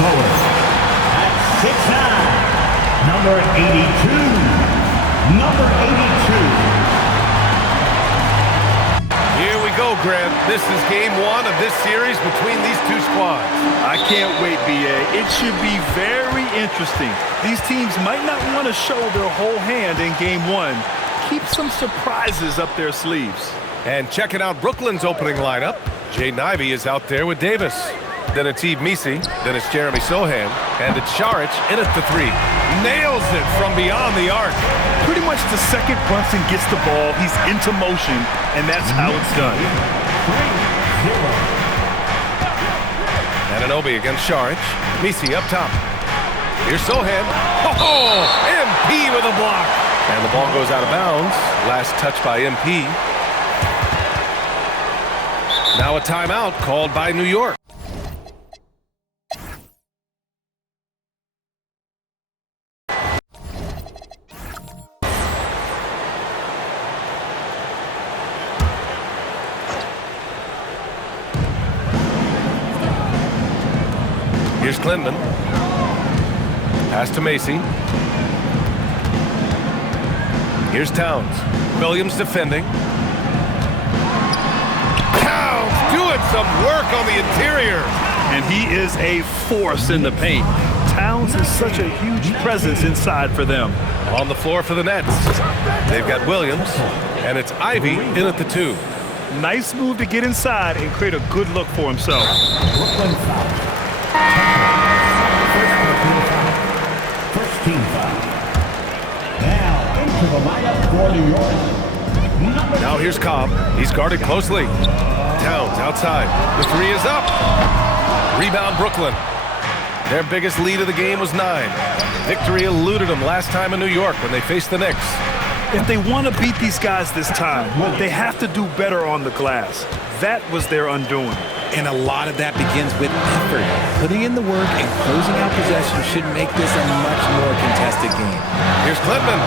forward, at 6'9", number 82. Number 82. Here we go, Graham. This is game one of this series between these two squads. I can't wait, B.A. It should be very interesting. These teams might not want to show their whole hand in game one. Keep some surprises up their sleeves. And checking out Brooklyn's opening lineup, Jaden Ivey is out there with Davis. Then it's Yves Missi, then it's Jeremy Sohan, and it's Saric in at the three. Nails it from beyond the arc. Pretty much the second Brunson gets the ball, he's into motion, and that's how it's done. Anunoby against Saric. Missi up top. Here's Sohan. Oh, MP with a block. And the ball goes out of bounds. Last touch by MP. Now a timeout called by New York. Here's Klinman. Pass to Macy. Here's Towns. Williams defending. Towns doing some work on the interior. And he is a force in the paint. Towns is such a huge presence inside for them. On the floor for the Nets. They've got Williams, and it's Ivey in at the two. Nice move to get inside and create a good look for himself. Brooklyn foul. First team foul. Now into the lineup for New York. Now here's Cobb. He's guarded closely. Towns outside. The three is up. Rebound Brooklyn. Their biggest lead of the game was 9. Victory eluded them last time in New York when they faced the Knicks. If they want to beat these guys this time, they have to do better on the glass. That was their undoing. And a lot of that begins with effort. Putting in the work and closing out possession should make this a much more contested game. Here's Klinman.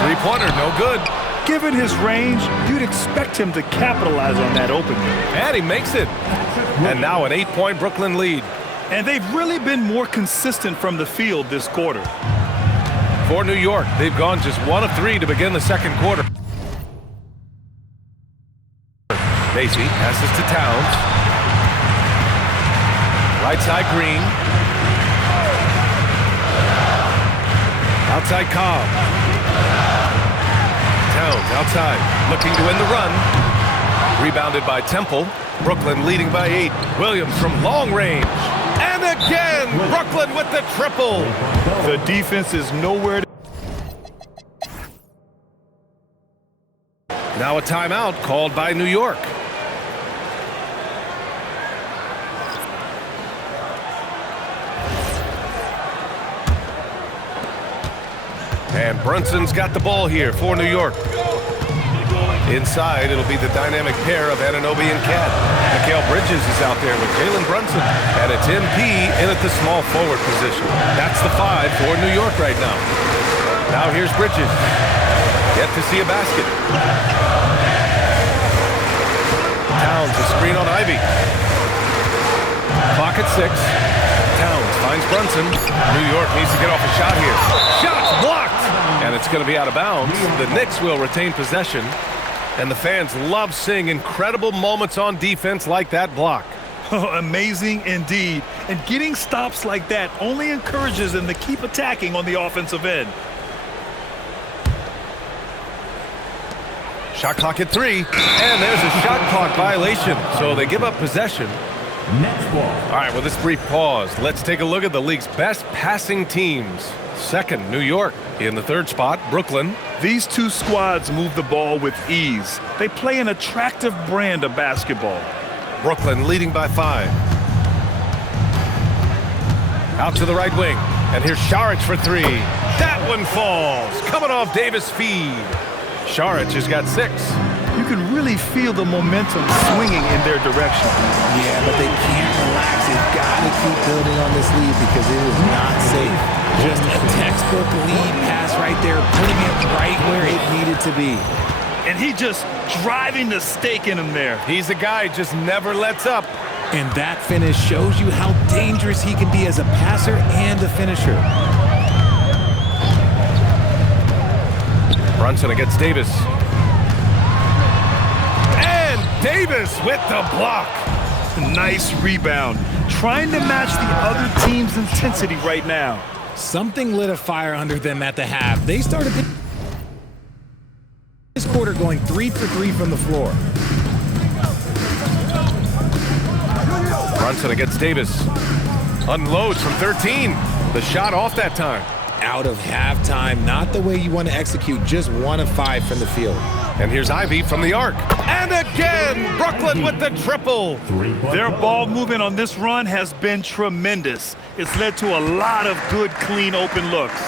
Three-pointer, no good. Given his range, you'd expect him to capitalize on that opening. And he makes it. And now an 8-point Brooklyn lead. And they've really been more consistent from the field this quarter. For New York, they've gone just 1 of 3 to begin the second quarter. Macy passes to Towns. Right side Green. Outside Cobb. Towns outside, looking to win the run. Rebounded by Temple. Brooklyn leading by 8. Williams from long range. And again, Brooklyn with the triple. The defense is nowhere to... Now a timeout called by New York. And Brunson's got the ball here for New York. Inside, it'll be the dynamic pair of Anunoby and Cat. Mikal Bridges is out there with Jalen Brunson. And it's MP in at the small forward position. That's the 5 for New York right now. Now here's Bridges. Yet to see a basket. Towns, a screen on Ivey. Clock at 6. Towns finds Brunson. New York needs to get off a shot here. Shot's blocked! And it's going to be out of bounds. The Knicks will retain possession. And the fans love seeing incredible moments on defense like that block. Amazing indeed. And getting stops like that only encourages them to keep attacking on the offensive end. Shot clock at 3. And there's a shot clock violation. So they give up possession. Next ball. All right, with this brief pause, let's take a look at the league's best passing teams. Second, New York. In the third spot, Brooklyn. These two squads move the ball with ease. They play an attractive brand of basketball. Brooklyn leading by 5. Out to the right wing. And here's Saric for 3. That one falls. Coming off Davis' feed. Saric has got 6. You can really feel the momentum swinging in their direction. Yeah, but they can't relax. They've got to keep building on this lead because it is not safe. Just a textbook lead pass right there, putting it right where it needed to be. And he just driving the stake in him there. He's a guy who just never lets up. And that finish shows you how dangerous he can be as a passer and a finisher. Brunson against Davis. And Davis with the block. Nice rebound. Trying to match the other team's intensity right now. Something lit a fire under them at the half. They started this quarter going 3 for 3 from the floor. Brunson against Davis. Unloads from 13. The shot off that time. Out of halftime, not the way you want to execute, just 1 of 5 from the field. And here's Ivey from the arc. And again, Brooklyn with the triple. Their ball movement on this run has been tremendous. It's led to a lot of good, clean, open looks.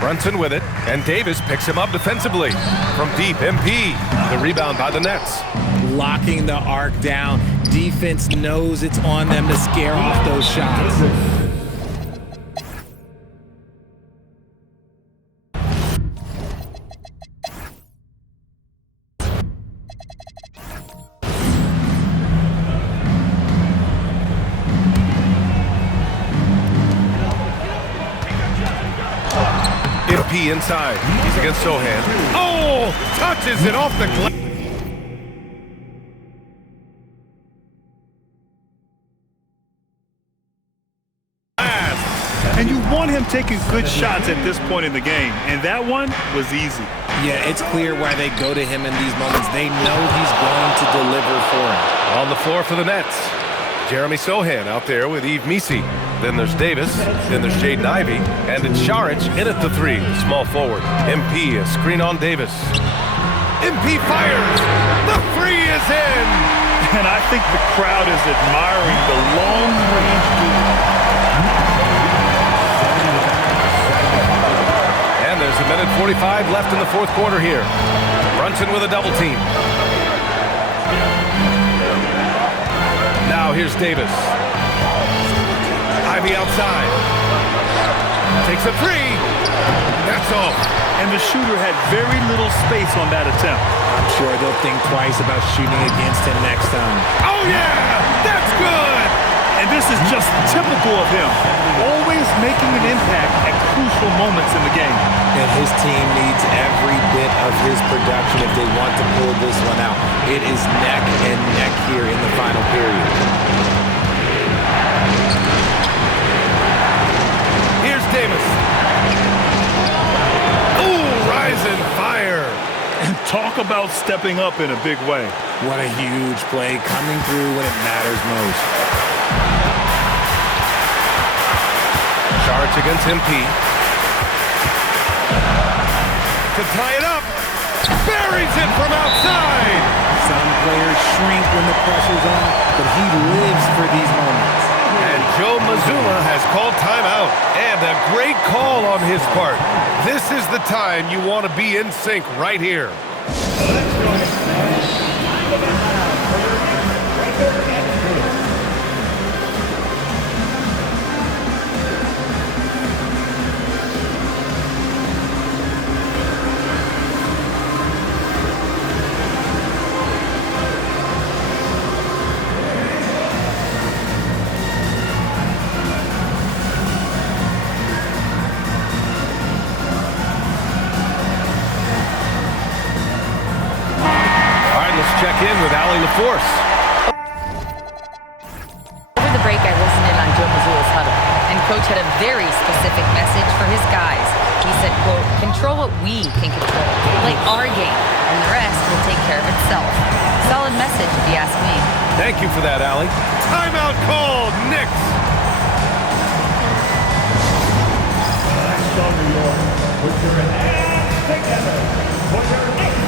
Brunson with it, and Davis picks him up defensively. From deep, MP. The rebound by the Nets. Locking the arc down. Defense knows it's on them to scare off those shots. MP inside. He's against Sohan. Oh! Touches it off the glass. And you want him taking good shots at this point in the game. And that one was easy. Yeah, it's clear why they go to him in these moments. They know he's going to deliver for him. On the floor for the Nets. Jeremy Sohan out there with Yves Missi. Then there's Davis. Then there's Jaden Ivey. And it's Šarić in at the 3. Small forward. MP, a screen on Davis. MP fires. The 3 is in. And I think the crowd is admiring the long-range duel. And there's a minute 45 left in the fourth quarter here. Brunson with a double team. Now here's Davis. Ivey outside. Takes a 3. That's off. And the shooter had very little space on that attempt. I'm sure they'll think twice about shooting against him next time. Oh yeah! That's good! And this is just typical of him. Always making an impact at crucial moments in the game. And his team needs every bit of his production if they want to pull this one out. It is neck and neck here in the final period. Here's Davis. Ooh, rising fire. And talk about stepping up in a big way. What a huge play coming through when it matters most. Šarić against MP. To tie it up. Buries it from outside. Some players shrink when the pressure's on, but he lives for these moments. And Joe Mazzulla has called timeout. And a great call on his part. This is the time you want to be in sync right here. Check in with Allie LaForce. Over the break, I listened in on Joe Mazzulla's huddle, and Coach had a very specific message for his guys. He said, quote, control what we can control, play our game, and the rest will take care of itself. Solid message, if you ask me. Thank you for that, Allie. Timeout called, Knicks. New York, put your hands together for your next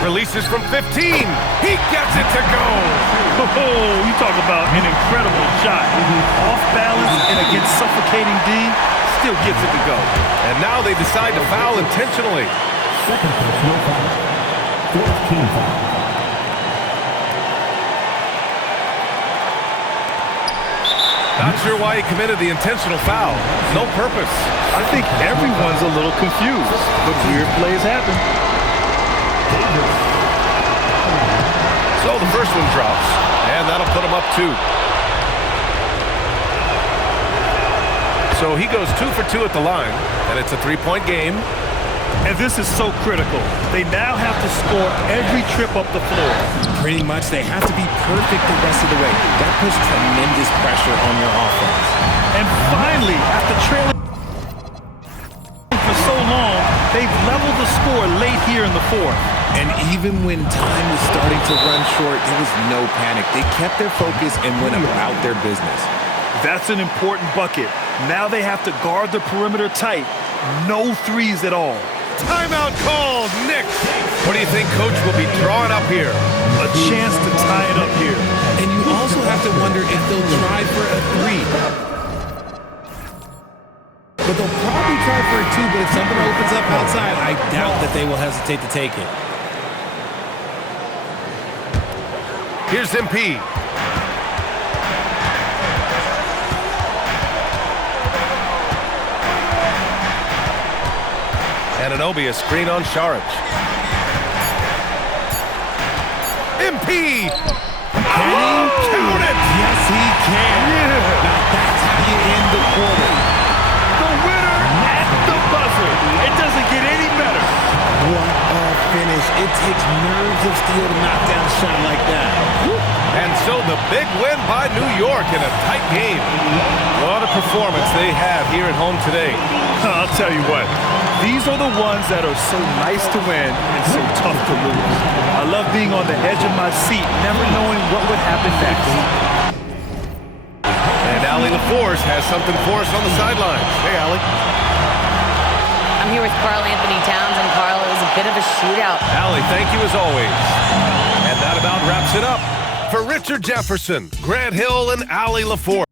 Releases from 15. He gets it to go. Oh, you talk about an incredible shot. Off balance and against suffocating D, still gets it to go. And now they decide to foul intentionally. second personal foul. Fourth team foul. Not sure why he committed the intentional foul. No purpose. I think everyone's a little confused, but weird plays happen. So the first one drops, and that'll put him up 2. So he goes 2 for 2 at the line, and it's a 3-point game. And this is so critical. They now have to score every trip up the floor. Pretty much, they have to be perfect the rest of the way. That puts tremendous pressure on your offense. And finally, after trailing for so long, they've leveled the score late here in the fourth. And even when time was starting to run short, there was no panic. They kept their focus and went about their business. That's an important bucket. Now they have to guard the perimeter tight. No threes at all. Timeout called, Knicks. What do you think Coach will be drawing up here? A chance to tie it up here. And you also have to wonder if they'll try for a 3. But they'll probably try for a 2, but if something opens up outside, I doubt that they will hesitate to take it. Here's MP. Anunoby, a screen on Saric. MP! Can he count it? Yes, he can. Yeah. Now that's how you end the quarter. The winner at the buzzer. It doesn't get any better. What a finish. It takes nerves of steel to knock down a shot like that. And so the big win by New York in a tight game. What a performance they have here at home today. I'll tell you what. These are the ones that are so nice to win and so tough to lose. I love being on the edge of my seat, never knowing what would happen next. And Allie LaForce has something for us on the sidelines. Hey, Allie. I'm here with Karl Anthony Towns, and Karl, it was a bit of a shootout. Allie, thank you as always. And that about wraps it up. For Richard Jefferson, Grant Hill, and Allie LaForce.